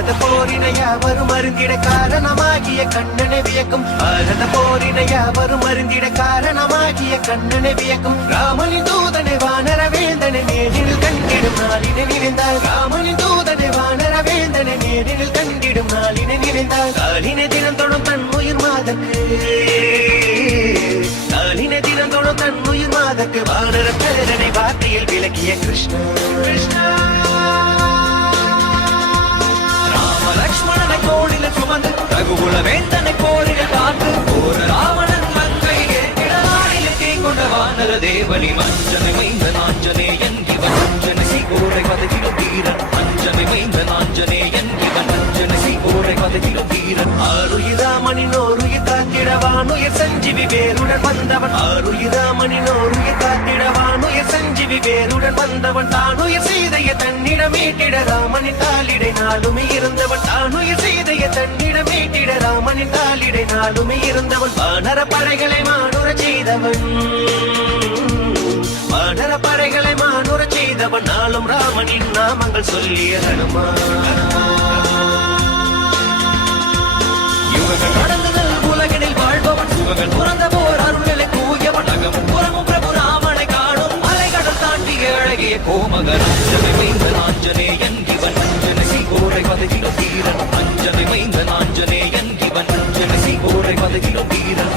பாரத போரினை யாவரும் அருந்திட காரணமாகிய கண்ணனை வியக்கும் பாரத போரினை யாவரும் அருந்திட காரணமாகிய கண்ணனை வியக்கும் ராமனின் தூதனை வானர வேந்தனை நேரில் கண்டிடும் நாளினை நினைந்தால் ராமனின் தூதனை வானர வேந்தனை நேரில் கண்டிடும் நாளினை நினைந்தால் காலினை தினம் தொடும் தன் உயிர் மாதக்கு காலினை தினம் தொடும் தன் உயிர் மாதக்கு வானர பேரனை வார்த்தையில் விளக்கிய கிருஷ்ணா கிருஷ்ணா லக்ஷ்மணனை கோடில சுமந்து ரகுகுல வேந்தனை கோடில காத்து போர ராவணன் மங்கை ஏற்றிடானிலே தீங்கொண்ட வானர தேவனி மஞ்சனை மைந்த நாஞ்சனேயன் இவன் அஞ்சனை சீகோரை பதகிலும் வீரன் அஞ்சனை மைந்த நாஞ்சனேயன் இவன் அஞ்சனை சீகோரை பதகிலும் வீரன் ஆருயிராமனின் ஓருயிர் காத்திடவானுயர் சஞ்சீவி வேருடன் வந்தவன் ஆருயிராமனின் ஓருயிர் காத்திடவானுயர் சஞ்சீவி வேருடன் வந்தவன் தானுயர் செய்தைய தன்னிடம் மீட்டிட ராமனின் தாளிடை நாளுமே இருந்தவன் தானுயர் செய்தைய தன்னிடம் மீட்டிட ராமனின் தாளிடை நாளுமே இருந்தவன் வானர படைகளை மானுர செய்தவன் வானர படைகளை மானுர செய்தவன் நாளும் ராமனின் நாமங்கள் சொல்லிய யுகங்கள் நடந்ததில் உலகனில் வாழ்பவன் சுகங்கள் துறந்த போர் அருள்களை கூயவன் அகமும் புறமும் பிரபு ராமனை காணும் அலைகடல் தாண்டி அழகிய கோமகன் அஞ்சனை மைந்த நாஞ்சனேயன் இவன் அஞ்சனை சீகோரை பதகிலும் வீரன் அஞ்சனை மைந்த நாஞ்சனேயன் இவன் அஞ்சனை சீகோரை பதகிலும் வீரன்